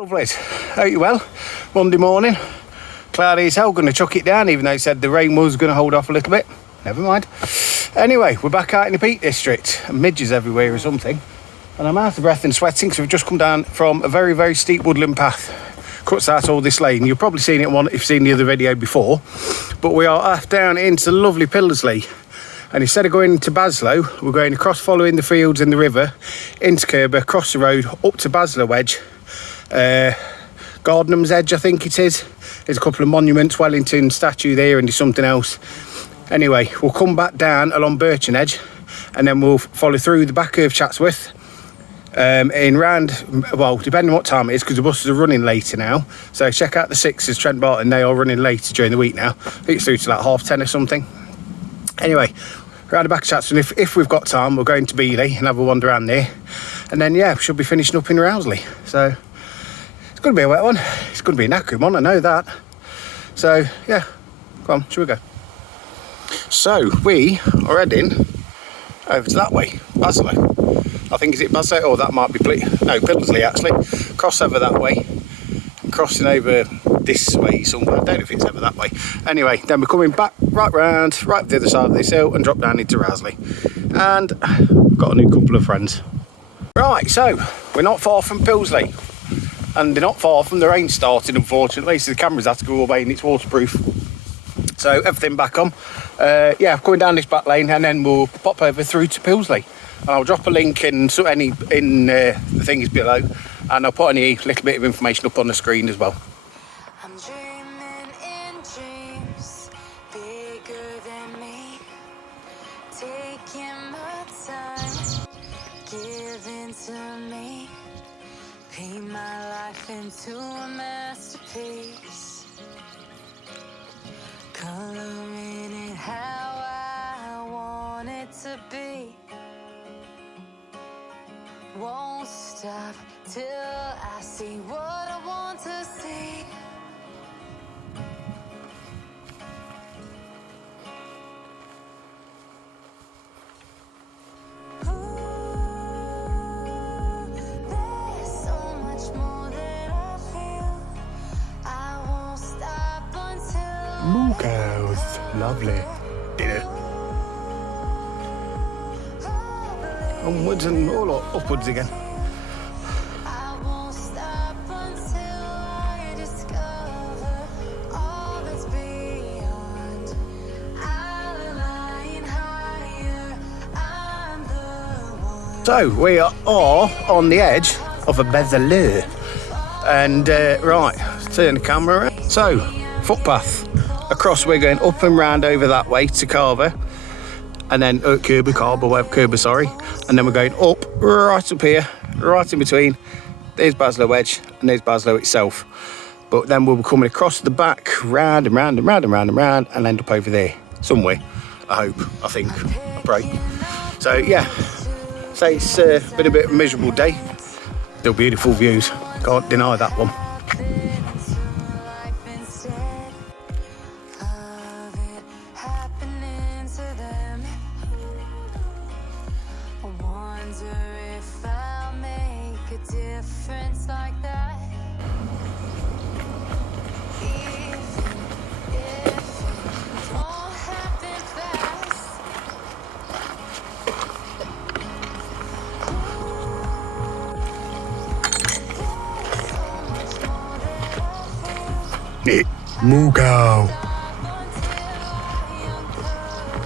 Lovelies, hope you're well. Monday morning, cloudy as hell, going to chuck it down even though it said the rain was going to hold off a little bit. Never mind. Anyway, we're back out in the Peak District and midges everywhere or something. And I'm out of breath and sweating because we've just come down from a very, very steep woodland path. Cuts out all this lane. You've probably seen it if you've seen the other video before. But we are off down into lovely Pillersley. And instead of going to Baslow, we're going across following the fields and the river, into Kirby, across the road, up to Baslow Edge. Gardner's Edge, I think it is. There's a couple of monuments, Wellington statue there, and there's something else. Anyway, we'll come back down along Birchin Edge, and then we'll follow through the back of Chatsworth, in round, well, depending on what time it is, because the buses are running later now. So check out the 6s, Trent Barton, they are running later during the week now. I think it's through to like 10:30 or something. Anyway, around the back of Chatsworth, if we've got time, we'll go into Beeley and have a wander around there. And then, yeah, we should be finishing up in Rousley. So it's going to be a wet one. It's going to be a knackering one, I know that. So, yeah, come on, shall we go? So, we are heading over to that way, Baslow. I think, is it Baslow? Oh, that might be, Pillersley actually. Cross over that way. Crossing over this way somewhere. I don't know if it's over that way. Anyway, then we're coming back right round, right up the other side of this hill and drop down into Rousley. And got a new couple of friends. Right, so we're not far from Pillersley. And they're not far from the rain starting, unfortunately, so the camera's had to go away and it's waterproof. So everything back on. Yeah, going down this back lane and then we'll pop over through to Pillersley. And I'll drop a link in the things below, and I'll put any little bit of information up on the screen as well. I'm dreaming in dreams bigger than me, taking my time, giving to me, paint my life into a masterpiece, coloring it how I want it to be. Won't stop till I see what I want to see. Ooh, there's so much more that I feel. I won't stop until Mookhouse, lovely. Yeah. Onwards and all upwards again. I won't stop until I discover all that's beyond. I'm lying higher, I'm the one. So we are on the edge of a Baslow. And right, turn the camera around. So, footpath across, we're going up and round over that way to Carver. And then Kirby, sorry. And then we're going up, right up here, right in between. There's Baslow Edge and there's Baslow itself. But then we'll be coming across the back, round and round and round and round and round, and end up over there somewhere. I hope, I think, I pray. So yeah, say it's been a bit of a miserable day. Still beautiful views, can't deny that one. Moo-cow.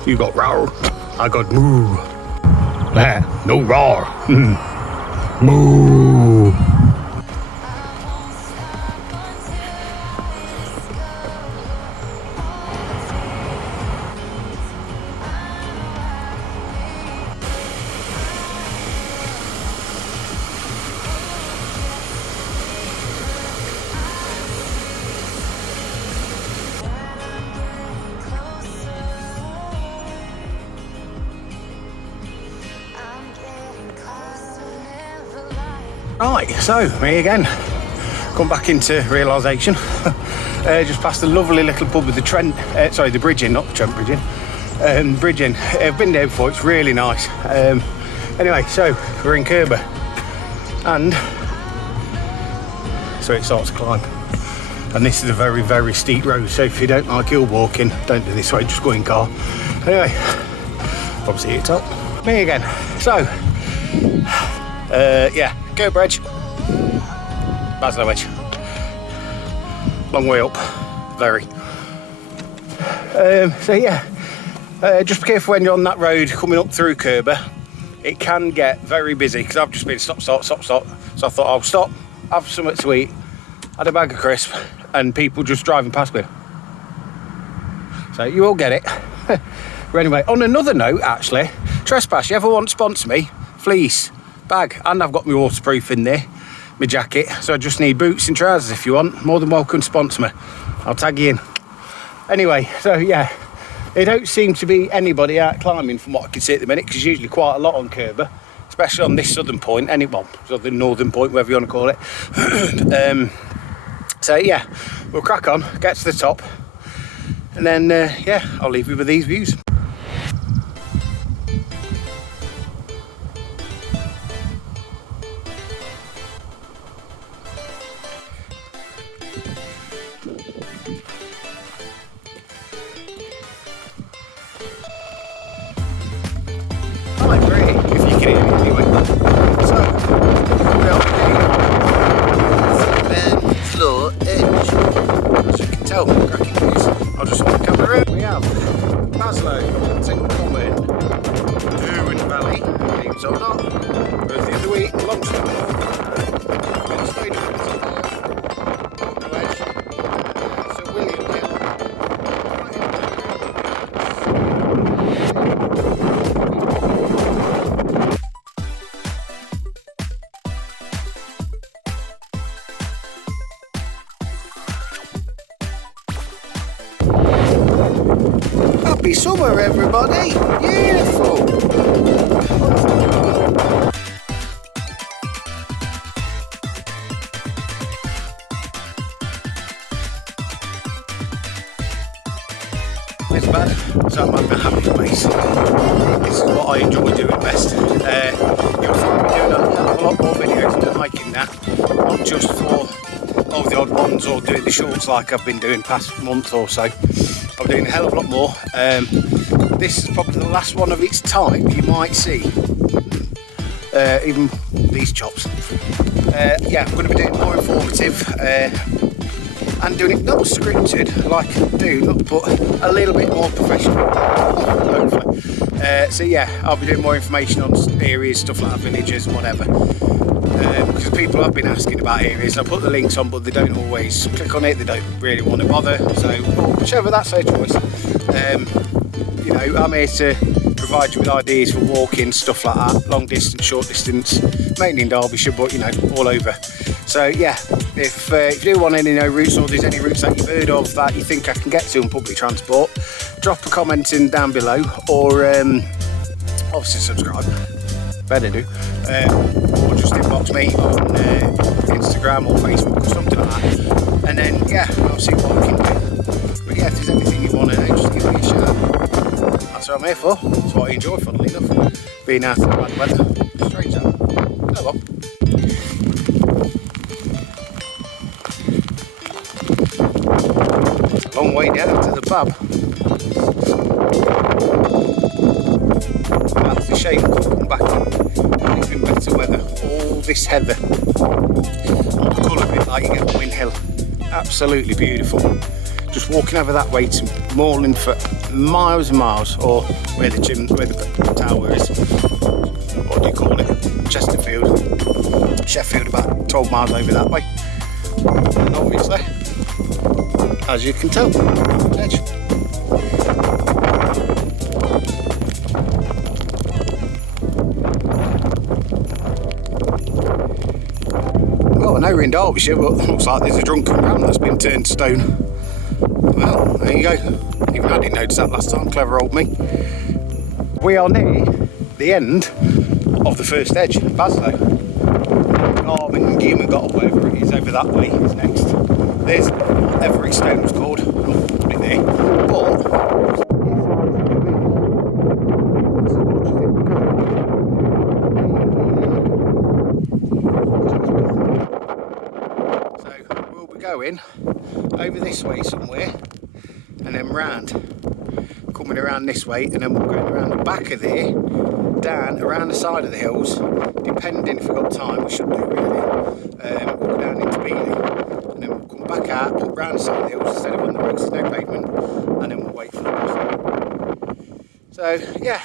You got roar, I got moo. Nah, no roar. Moo. Right, so me again, come back into realisation. Just past a lovely little pub with the the Bridging, not Trent Bridging. Bridging, I've been there before, it's really nice. Anyway, so we're in Kirby and so it starts to climb. And this is a very, very steep road, so if you don't like hill walking, don't do this way, just go in car. Anyway, obviously it's up. Me again. So, yeah, Gingerbread, Baslow Edge. Long way up, very. So yeah, just be careful when you're on that road coming up through Kerber. It can get very busy, because I've just been stop. So I thought I'll stop, have something to eat, had a bag of crisps, and people just driving past me. So you will get it. But anyway, on another note, actually, Trespass, you ever want to sponsor me? Fleece, bag, and I've got my waterproof in there, my jacket, so I just need boots and trousers if you want. More than welcome to sponsor me. I'll tag you in. Anyway, so yeah, there don't seem to be anybody out climbing from what I can see at the minute, because there's usually quite a lot on Kerber, especially on this southern point, southern northern point, whatever you want to call it. So yeah, we'll crack on, get to the top, and then yeah, I'll leave you with these views. Baslow Edge. As you can tell, cracking views. I'll just hold the camera. We have Baslow, Wellington, Common, Doon Valley, names or not. Both the other week, long stone. Happy summer, everybody! Beautiful! It's bad, so I'm a happy place. This is what I enjoy doing best. You'll find me doing a lot more videos than hiking now, not just for the odd ones or doing the shorts like I've been doing past month or so. I'm doing a hell of a lot more. This is probably the last one of its type you might see. Even these chops. Yeah, I'm going to be doing more informative and doing it not scripted like I do, but a little bit more professional, hopefully. So yeah, I'll be doing more information on areas, stuff like that, villages, whatever. Because people have been asking about areas. I put the links on, but they don't always click on it. They don't really want to bother. So whichever, that's their choice. You know, I'm here to provide you with ideas for walking, stuff like that, long distance, short distance, mainly in Derbyshire, but you know, all over. So yeah, if you do want any routes, or there's any routes that you've heard of that you think I can get to on public transport, drop a comment in down below, or obviously subscribe. Better do. Or just inbox me on Instagram or Facebook or something like that. And then, yeah, I'll see what I can do. But yeah, if there's anything you want to know, just give me a shout. That's what I'm here for. That's what I enjoy, funnily enough. Being out in the bad weather. Strange that. Oh well. It's a long way down to the pub. That's a shame to come back in. It's been better weather. All this heather, all the colour of it, like you get on Win Hill. Absolutely beautiful. Just walking over that way to Moorland for miles and miles, or where the tower is. What do you call it? Chesterfield. Sheffield, about 12 miles over that way. And obviously, as you can tell, Edge. Well, I know we're in Derbyshire, but looks like there's a drunken ram that's been turned to stone. Well, there you go. Even I didn't notice that last time, clever old me. We are near the end of the first edge, Baslow. Armin Gearman got up over it, he's over that way, he's next. There's whatever its stone was called, I'll put it there. But so going over this way somewhere and then round, coming around this way, and then we're going around the back of there, down around the side of the hills, depending if we've got time, we should do really. We'll go down into Beanie, and then we'll come back out, up round the side of the hills instead of on the roads, there's no pavement, and then we'll wait for the bus. So yeah,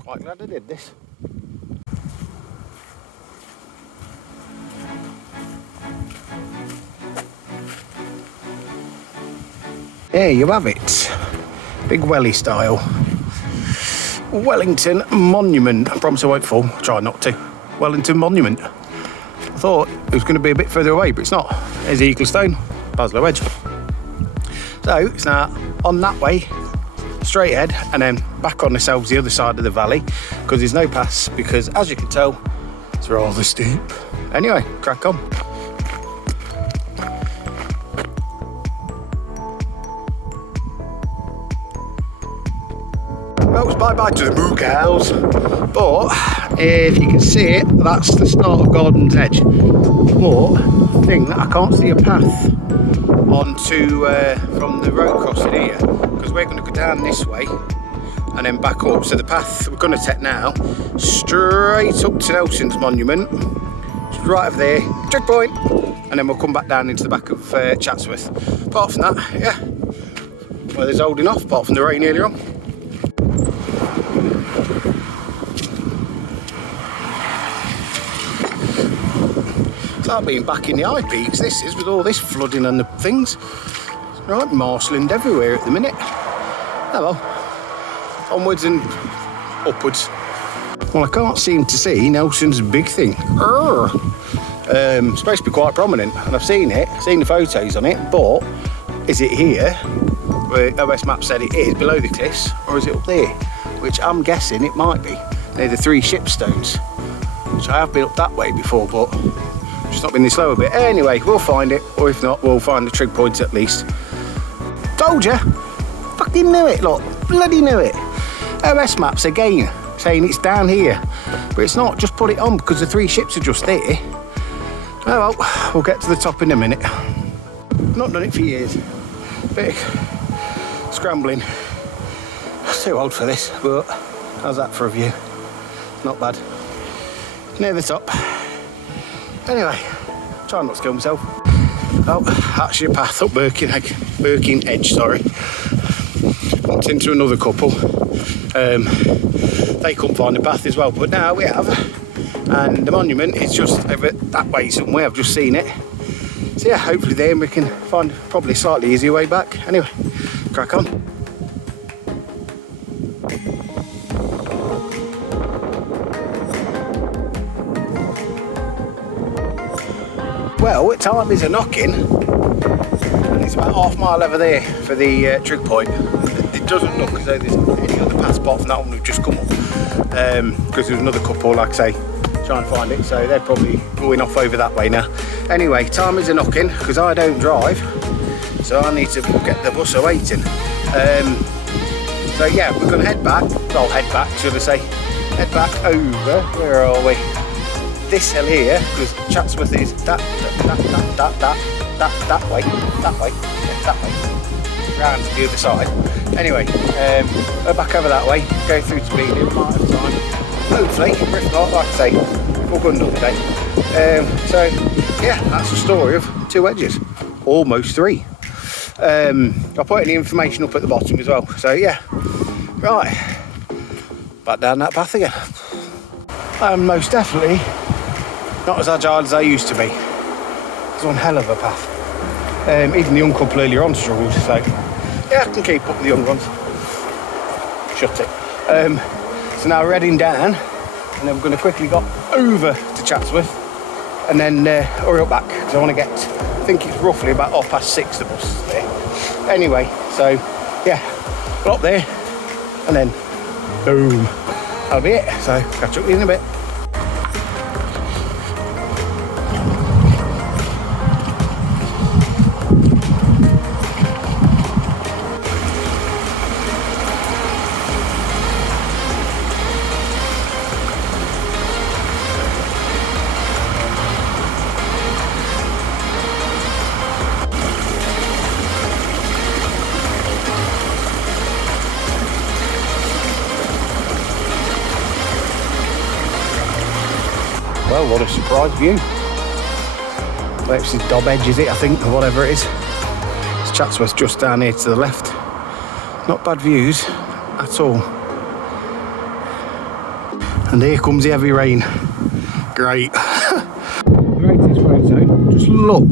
quite glad I did this. There you have it, big welly style. Wellington Monument. I promise I won't fall, I'll try not to. Wellington Monument. I thought it was going to be a bit further away, but it's not. There's the Ikson, Baslow Edge. So it's now on that way, straight ahead, and then back on ourselves the other side of the valley, because there's no pass, because as you can tell, it's rather steep. Anyway, crack on. Well, it's bye-bye to the moo cows, but if you can see it, that's the start of Garden's Edge. But the thing that I can't see a path onto from the road crossing here, because we're going to go down this way and then back up. So the path we're going to take now, straight up to Nelson's Monument, right over there, checkpoint, and then we'll come back down into the back of Chatsworth. Apart from that, yeah, weather's holding off, apart from the rain earlier on. It's like being back in the high peaks, this is, with all this flooding and the things. Right, marshland everywhere at the minute. Oh well, onwards and upwards. Well, I can't seem to see Nelson's big thing. It's supposed to be quite prominent, and I've seen it, seen the photos on it, but is it here, where OS Map said it is, below the cliffs, or is it up there? Which I'm guessing it might be. They're the 3 shipstones, which I have been up that way before, but just not been this low a bit. Anyway, we'll find it, or if not, we'll find the trig point at least. Told ya! Fucking knew it, look, bloody knew it. OS Maps again, saying it's down here, but it's not, just put it on because the 3 ships are just there. Oh well, we'll get to the top in a minute. Not done it for years. Bit scrambling. Too old for this, but how's that for a view? Not bad. Near the top. Anyway, try not to kill myself. Oh, that's your path up Birchin Edge, sorry. Walked into another couple. They couldn't find the path as well, but now we have. And the monument is just over that way somewhere, I've just seen it. So yeah, hopefully then we can find probably a slightly easier way back. Anyway, crack on. Well, time is a knocking, and it's about half mile over there for the trig point. It doesn't look as though there's any other path apart from that one we've just come up, because there's another couple, like I say, trying to find it, so they're probably going off over that way now. Anyway, time is a knocking, because I don't drive, so I need to get the bus awaiting. So yeah, we're going to head back, well, head back, should I say, head back over, where are we? This hill here, because Chatsworth is that way, round to the other side. Anyway, go back over that way, go through to Beanie, might have time. Hopefully, if not, like I say, we'll go another day. So yeah, that's the story of 2 edges, almost 3. I'll put any information up at the bottom as well. So yeah, right, back down that path again. And most definitely not as agile as I used to be. It's one hell of a path. Even the young couple earlier on struggled, so yeah, I can keep up with the young ones. Shut it. So now we're heading down, and then we're going to quickly go over to Chatsworth, and then hurry up back, because I want to get, I think it's roughly about 6:30 the bus is there. Anyway, so yeah, we're up there, and then boom, that'll be it. So catch up with you in a bit. Well, what a surprise view. This is Dobbs Edge, is it, I think, or whatever it is. It's Chatsworth just down here to the left. Not bad views at all. And here comes the heavy rain. Great. Greatest photo. Just look.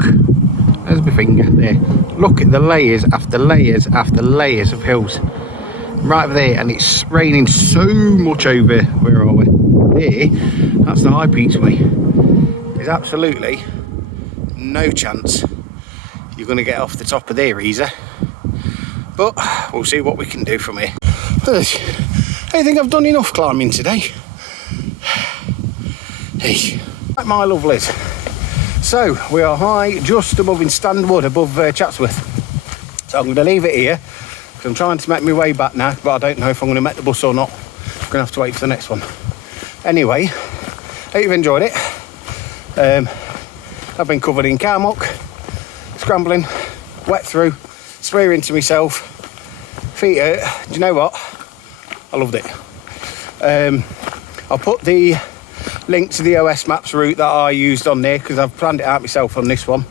There's my finger there. Look at the layers after layers after layers of hills. Right over there, and it's raining so much over. Where are we? There. That's the High Peaks way. There's absolutely no chance you're going to get off the top of there easy. But we'll see what we can do from here. I think I've done enough climbing today. Hey, my lovelies. So we are high just above in Stanwood, above Chatsworth. So I'm going to leave it here because I'm trying to make my way back now, but I don't know if I'm going to make the bus or not. I'm going to have to wait for the next one. Anyway, hope you've enjoyed it. I've been covered in car muck, scrambling, wet through, swearing to myself, feet hurt. Do you know what? I loved it. I'll put the link to the OS Maps route that I used on there because I've planned it out myself on this one.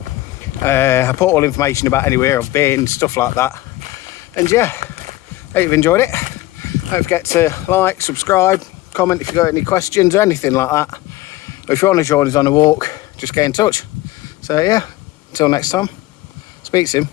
I put all information about anywhere I've been, stuff like that. And yeah, hope you've enjoyed it. Don't forget to like, subscribe, comment if you've got any questions or anything like that. But if you want to join us on a walk, just get in touch. So yeah, until next time, speak soon.